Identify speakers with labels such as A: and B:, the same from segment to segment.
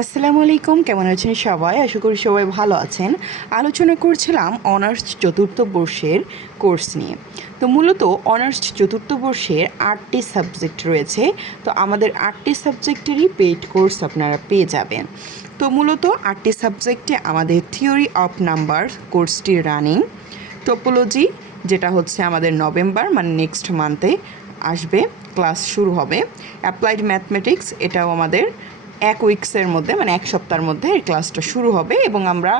A: আসসালামু আলাইকুম, কেমন আছেন সবাই? আশা করি সবাই ভালো আছেন। আলোচনা করছিলাম অনার্স চতুর্থ বর্ষের কোর্স নিয়ে। তো মূলত অনার্স চতুর্থ বর্ষের আটটি সাবজেক্ট রয়েছে। তো আমাদের আটটি সাবজেক্টেরই পেইড কোর্স আপনারা পেয়ে যাবেন। তো মূলত আটটি সাবজেক্টে আমাদের থিওরি অফ নাম্বার কোর্সটি রানিং। টোপোলজি, যেটা হচ্ছে আমাদের নভেম্বর মানে নেক্সট মান্থে আসবে, ক্লাস শুরু হবে। অ্যাপ্লাইড ম্যাথমেটিক্স, এটাও আমাদের এক উইকসের মধ্যে মানে এক সপ্তাহের মধ্যে এই ক্লাসটা শুরু হবে এবং আমরা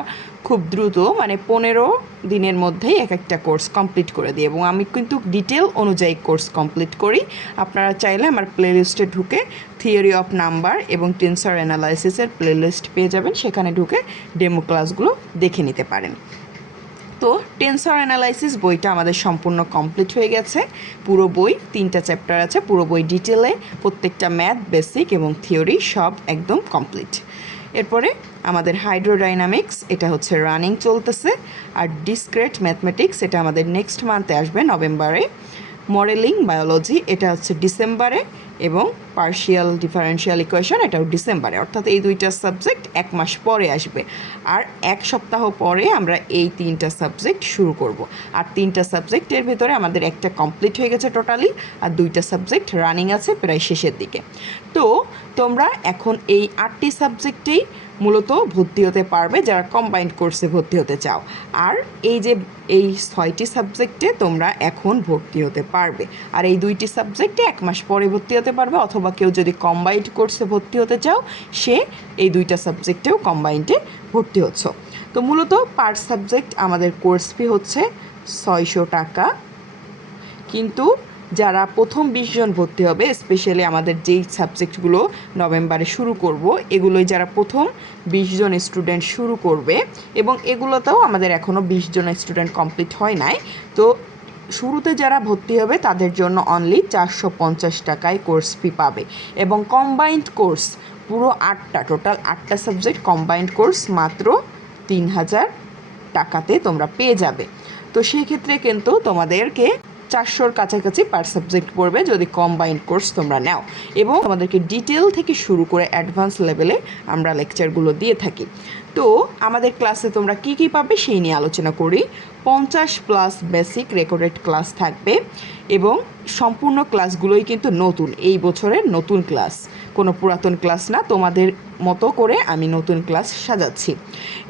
A: খুব দ্রুত মানে পনেরো দিনের মধ্যেই এক একটা কোর্স কমপ্লিট করে দিই এবং আমি কিন্তু ডিটেল অনুযায়ী কোর্স কমপ্লিট করি। আপনারা চাইলে আমার প্লেলিস্টে ঢুকে থিওরি অফ নাম্বার এবং টেন্সার অ্যানালাইসিসের প্লেলিস্ট পেয়ে যাবেন। সেখানে ঢুকে ডেমো ক্লাসগুলো দেখে নিতে পারেন। তো টেন্সর অ্যানালাইসিস বইটা আমাদের সম্পূর্ণ কমপ্লিট হয়ে গেছে। পুরো বই, তিনটা চ্যাপ্টার আছে, পুরো বই ডিটেলে প্রত্যেকটা ম্যাথ বেসিক এবং থিওরি সব একদম কমপ্লিট এরপরে আমাদের হাইড্রোডাইনামিক্স এটা হচ্ছে রানিং চলতেছে, আর ডিসক্রেট ম্যাথমেটিক্স এটা আমাদের নেক্সট মান্থে আসবে নভেম্বরে মডেলিং বায়োলজি এটা হচ্ছে ডিসেম্বরে এবং পার্শিয়াল ডিফারেন্সিয়াল ইকুয়েশন এটাও ডিসেম্বরে অর্থাৎ এই দুইটা সাবজেক্ট এক মাস পরে আসবে। আর এক সপ্তাহ পরে আমরা এই তিনটা সাবজেক্ট শুরু করব। আর তিনটা সাবজেক্টের ভেতরে আমাদের একটা কমপ্লিট হয়ে গেছে টোটালি আর দুইটা সাবজেক্ট রানিং আছে প্রায় শেষের দিকে। তো তোমরা এখন এই আটটি সাবজেক্টেই মূলত ভর্তি হতে পারবে, যারা কম্বাইন্ড কোর্সে ভর্তি হতে চাও। আর এই যে, এই ছয়টি সাবজেক্টে তোমরা এখন ভর্তি হতে পারবে। আর এই দুইটি সাবজেক্টে এক মাস পরে ভর্তি হতে পারবে, অথবা কেউ যদি কম্বাইন্ড কোর্সে ভর্তি হতে চাও, সে এই দুইটা সাবজেক্টেও কম্বাইন্ডে ভর্তি হচ্ছ। তো মূলত পার সাবজেক্ট আমাদের কোর্স ফি হচ্ছে ছয়শো টাকা। কিন্তু যারা প্রথম বিশ জন ভর্তি হবে স্পেশালি আমাদের যেই সাবজেক্টগুলো নভেম্বরে শুরু করব, এগুলোই যারা প্রথম বিশ জন স্টুডেন্ট শুরু করবে, এবং এগুলোতেও আমাদের এখনও বিশ জন স্টুডেন্ট কমপ্লিট হয় নাই। তো শুরুতে যারা ভর্তি হবে, তাদের জন্য অনলি চারশো পঞ্চাশ টাকায় কোর্স ফি পাবে এবং কম্বাইন্ড কোর্স পুরো আটটা টোটাল আটটা সাবজেক্ট কম্বাইন্ড কোর্স মাত্র তিন হাজার টাকাতে তোমরা পেয়ে যাবে। তো সেক্ষেত্রে কিন্তু তোমাদেরকে চারশোর কাছাকাছি পার সাবজেক্ট পড়বে যদি কম্বাইন্ড কোর্স তোমরা নাও। এবং আমাদেরকে ডিটেল থেকে শুরু করে অ্যাডভান্স লেভেলে আমরা লেকচারগুলো দিয়ে থাকি। তো আমাদের ক্লাসে তোমরা কি কি পাবে সেই নিয়ে আলোচনা করি। পঞ্চাশ প্লাস বেসিক রেকর্ডেড ক্লাস থাকবে এবং সম্পূর্ণ ক্লাসগুলোই কিন্তু নতুন। এই বছরের নতুন ক্লাস। কোনো পুরাতন ক্লাস না, তোমাদের মতো করে আমি নতুন ক্লাস সাজাচ্ছি।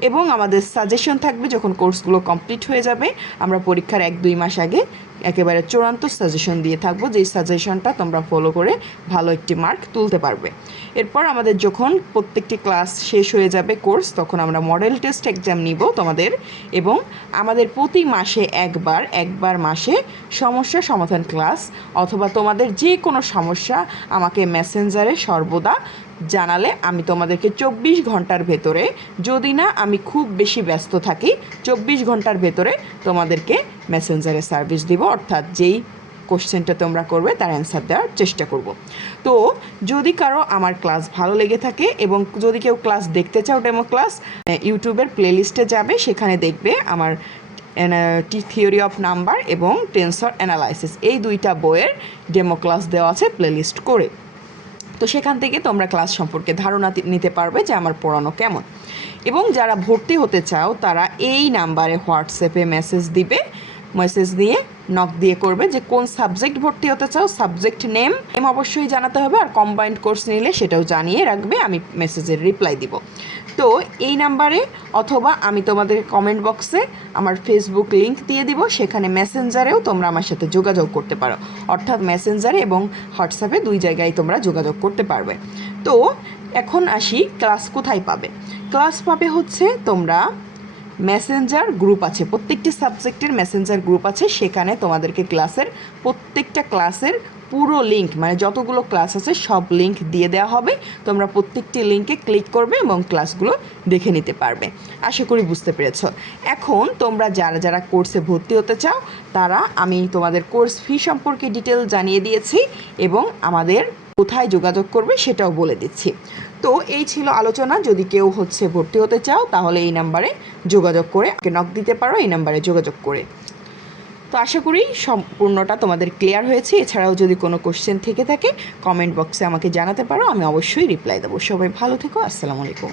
A: এবং আমাদের সাজেশন থাকবে যখন কোর্সগুলো কমপ্লিট হয়ে যাবে, আমরা পরীক্ষার এক দুই মাস আগে একেবারে চূড়ান্ত সাজেশন দিয়ে থাকব, যেই সাজেশনটা তোমরা ফলো করে ভালো একটি মার্ক তুলতে পারবে। এরপর আমাদের যখন প্রত্যেকটি ক্লাস শেষ হয়ে যাবে কোর্স, তখন আমরা মডেল টেস্ট এক্সাম নিব তোমাদের। এবং আমাদের প্রতি মাসে একবার একবার মাসে সমস্যা সমাধান ক্লাস অথবা তোমাদের যে কোনো সমস্যা আমাকে মেসেঞ্জারে সর্বদা জানালে আমি তোমাদেরকে চব্বিশ ঘণ্টার ভেতরে, যদি না আমি খুব বেশি ব্যস্ত থাকি, চব্বিশ ঘণ্টার ভেতরে তোমাদেরকে মেসেঞ্জারে সার্ভিস দিব। অর্থাৎ যেই কোশ্চেনটা তোমরা করবে তার অ্যান্সার দেওয়ার চেষ্টা করব। তো যদি কারও আমার ক্লাস ভালো লেগে থাকে এবং যদি কেউ ক্লাস দেখতে চাও ডেমো ক্লাস ইউটিউবের প্লেলিস্টে যাবে, সেখানে দেখবে আমার থিওরি অফ নাম্বার এবং টেন্সর অ্যানালাইসিস। এই দুইটা বইয়ের ডেমো ক্লাস দেওয়া আছে প্লেলিস্ট করে। তো সেখান থেকে তোমরা ক্লাস সম্পর্কে ধারণা নিতে পারবে যে আমার পড়ানো কেমন। এবং যারা ভর্তি হতে চাও, তারা এই নাম্বারে হোয়াটসঅ্যাপে মেসেজ দিবে, মেসেজ দিয়ে নক দিয়ে করবে যে কোন সাবজেক্ট ভর্তি হতে চাও সাবজেক্ট নেম নেম অবশ্যই জানাতে হবে আর কম্বাইন্ড কোর্স নিলে সেটাও জানিয়ে রাখবে, আমি মেসেজের রিপ্লাই দিব। তো এই নাম্বারে অথবা আমি তোমাদের কমেন্ট বক্সে আমার ফেসবুক লিংক দিয়ে দিব, সেখানে মেসেঞ্জারেও তোমরা আমার সাথে যোগাযোগ করতে পারো। অর্থাৎ মেসেঞ্জারে এবং হোয়াটসঅ্যাপে দুই জায়গায় তোমরা যোগাযোগ করতে পারবে। তো এখন আসি ক্লাস কোথায় পাবে? ক্লাস পাবে হচ্ছে তোমরা মেসেঞ্জার গ্রুপ আছে। প্রত্যেকটি সাবজেক্টের মেসেঞ্জার গ্রুপ আছে। সেখানে তোমাদেরকে ক্লাসের প্রত্যেকটা ক্লাসের পুরো লিঙ্ক মানে যতগুলো ক্লাস আছে, সব লিঙ্ক দিয়ে দেওয়া হবে। তোমরা প্রত্যেকটি লিঙ্কে ক্লিক করবে এবং ক্লাসগুলো দেখে নিতে পারবে। আশা করি বুঝতে পেরেছ। এখন তোমরা যারা যারা কোর্সে ভর্তি হতে চাও, তারা আমি তোমাদের কোর্স ফি সম্পর্কে ডিটেল জানিয়ে দিয়েছি এবং আমাদের কোথায় যোগাযোগ করবে সেটাও বলে দিচ্ছি। তো এই ছিল আলোচনা। যদি কেউ হচ্ছে ভর্তি হতে চাও, তাহলে এই নাম্বারে যোগাযোগ করে নক দিতে পারো, এই নাম্বারে যোগাযোগ করে। তো আশা করি সম্পূর্ণটা তোমাদের ক্লিয়ার হয়েছে। এছাড়াও যদি কোনো কোশ্চেন থেকে থাকে কমেন্ট বক্সে আমাকে জানাতে পারো, আমি অবশ্যই রিপ্লাই দেবো। সবাই ভালো থেকো, আসসালামু আলাইকুম।